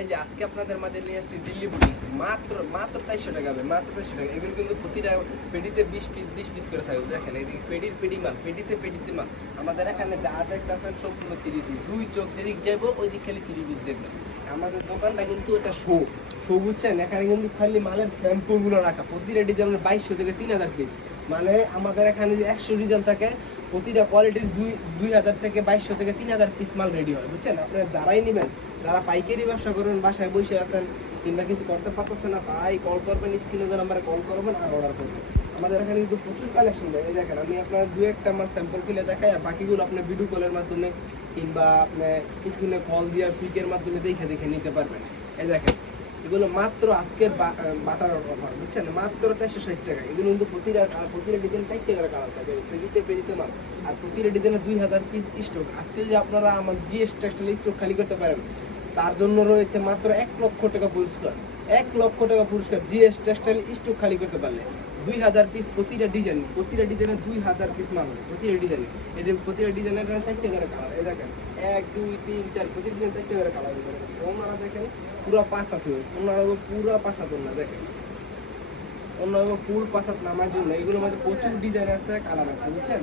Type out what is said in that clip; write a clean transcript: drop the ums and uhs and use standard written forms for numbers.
এই যে আজকে আপনাদের মাঝে নিয়ে আসছি দিল্লি বুটিক্স, মাত্র মাত্র 400 টাকা হবে, মাত্র 400 টাকা। এগুলো কিন্তু প্রতিটা পেটিতে 20 পিস করে থাকবে। দেখেন এই পেটির পেটি মাল, পেটিতে মাল। আমাদের এখানে যা দেখতেছেন সম্পূর্ণ 30 পিস, দুই চোখ যেদিক যাইবো ওই দিক খালি 30 পিস দেখবেন। আমাদের দোকানটা কিন্তু এটা শো বুঝছেন, এখানে কিন্তু খালি মালের স্যাম্পলগুলো রাখা, প্রতিটা ডিজাইনের 2200 থেকে 3000 পিস। মানে আমাদের এখানে যে 100 ডিজাইন থাকে, প্রতিটা কোয়ালিটির 2000 থেকে 2200 থেকে 3000 পিস মাল রেডি হয়, বুঝছেন। আপনারা যারাই নেবেন, যারা পাইকারি ব্যবসা করবেন, বাসায় বসে আছেন কিংবা কিছু করতে পারতেছেন না, তাই কল করবেন, স্ক্রিনে যে নাম্বারে কল করবেন আর অর্ডার করবেন। আমাদের এখানে কিন্তু প্রচুর কালেকশন দেয়। এই দেখেন, আমি আপনার দু একটা মাল স্যাম্পল খুলে দেখাই, আর বাকিগুলো আপনি ভিডিও কলের মাধ্যমে কিংবা আপনি স্ক্রিনে কল দিয়ে পিকের মাধ্যমে দেখে নিতে পারবেন। এই দেখেন, এগুলো মাত্র আজকের বাটার অফার, বুঝছেন, মাত্র 460 টাকা। এগুলো কিন্তু প্রতিটা ডিজাইন 4 টাকার কালার থাকে, পেরিতে মাল। আর প্রতিটা ডিজাইনে 2000 পিস স্টক। আজকে যদি আপনারা আমার জিএস টেক্সটাইল স্টক খালি করতে পারেন, তার জন্য রয়েছে মাত্র 1 লক্ষ টাকা পুরস্কার। 1 লক্ষ টাকা পুরস্কার জিএস টেক্সটাইল স্টক খালি করতে পারলে। 2000 পিস প্রতিটা ডিজাইনে 2000 পিস মাল হবে প্রতিটা ডিজাইনে। এটা প্রতিটা ডিজাইনের 4 টাকার কালার। এই দেখেন 1 2 3 4 প্রতিটা ডিজাইন 4 টাকার কালার। ওনারা দেখেন পুরো 5 হাত, ওনারা পুরো 5 হাত ওনা দেখেন, অন্য ফুল 5 হাত নামার জন্য। এগুলোর মধ্যে প্রচুর ডিজাইন আছে, কালার আছে, বুঝছেন।